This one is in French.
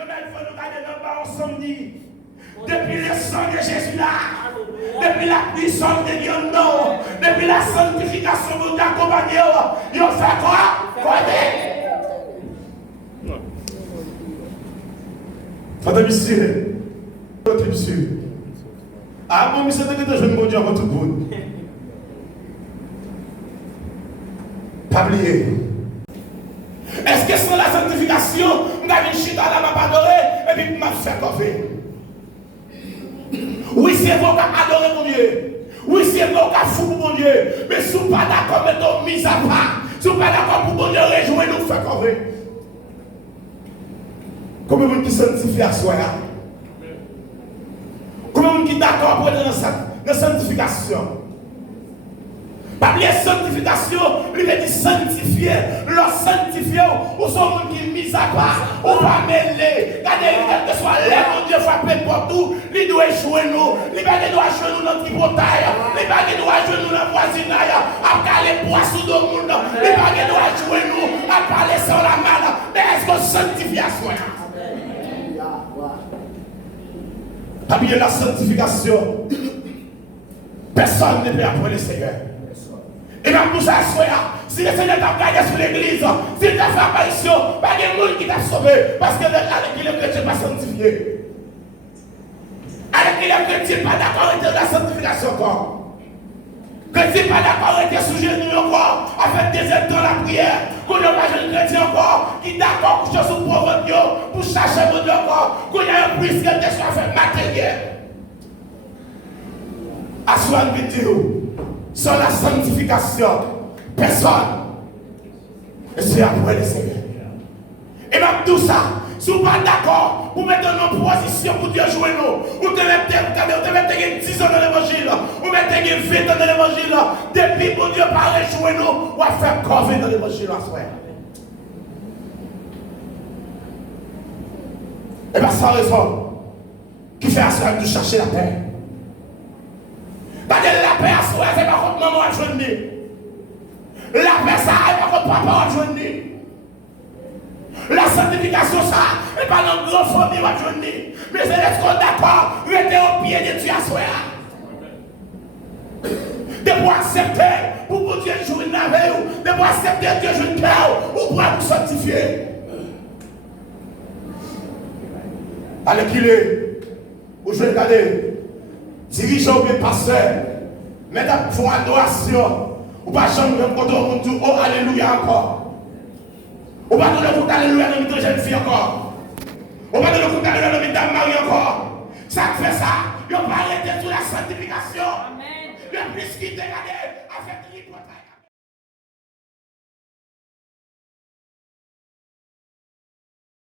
il faut nous garder dans le bas ensemble. Depuis le sang de Jésus là, depuis la puissance de Dieu, non, depuis la sanctification de Dieu accompagné, il fait quoi? Attends, monsieur. Attends, monsieur. Ah, bon, monsieur, t'es déjà bon Dieu avant tout le monde. Pas oublier. Est-ce que sans la sanctification, on a une chita là, m'a pas adoré, et puis m'a fait coffee? Oui, c'est bon qu'à adorer mon Dieu. Oui, c'est bon qu'à fou pour mon Dieu. Mais si vous n'êtes pas d'accord, mettons mise à part. Si vous n'êtes pas d'accord pour mon Dieu, rejoignez-nous, fait coffee. Combien de gens qui sanctifient à soi? Combien de gens qui sont d'accord pour être dans la sanctification? Par la sanctification, il veut dire sanctifier. Leur sanctifier, ou sont gens qui mis à part, ou pas mêler. Regardez, quel que soit l'air, mon Dieu, frapper partout, il doit jouer nous. Il doit jouer nous dans le tripotaille. Il doit jouer nous dans le voisinage. À parler poisson dans le monde. Il doit jouer nous. À parler sans la main. Mais est-ce qu'on sanctifie à soi? Habiller la sanctification. Personne ne peut apprendre le Seigneur. Et même tout ça, si le Seigneur t'a gardé sur l'église, s'il t'a fait apparition, pas de monde qui t'a sauvé. Parce que avec le chrétien pas sanctifié. Avec le chrétien pas d'accord avec la sanctification encore. Chrétien pas d'accord avec sous genoux encore, avec des aides dans la prière. Qu'on n'a pas de chrétien encore, qui est d'accord pour chercher son pauvre Dieu, pour chercher mon Dieu encore, qu'on a un puissant de soit fait matériel. À soi une vidéo. Sans la sanctification, personne ne sera pour le Seigneur. Et même tout ça, si vous n'êtes pas d'accord, vous mettez nos positions pour Dieu jouer nous. Vous mettez 10 ans dans l'évangile, vous mettez 20 ans dans l'évangile, depuis que Dieu parle jouer nous, vous allez faire cover dans l'évangile à soi. Et bien, sans raison, qui fait à soi de chercher la paix. Parce que la paix à soi, c'est pas contre maman à joindre. La paix, ça, c'est pas contre papa à joindre. La sanctification, ça, c'est pas dans grand famille à joindre. Mais c'est est-ce qu'on est d'accord, mettez au pied de Dieu à soi. De pour accepter, pour Dieu jouer une navette, de pour accepter Dieu jouer une cœur, ou pour vous sanctifier. Allez, qu'il est, vous jouez, regardez. Dirigeant ou pasteur, mais pour adoration, ou pas jamais même quand on dit oh alléluia encore. Ou pas tout le monde alléluia dans notre jeune fille encore. Ou pas tout le monde alléluia dans notre Marie encore. Ça fait ça, il n'y a pas arrêté sur la sanctification. Amen. Le plus qui te regarde avec l'hypothèque.